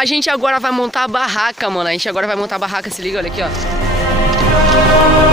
A gente agora vai montar a barraca, mano. A gente agora vai montar a barraca, se liga, olha aqui, ó.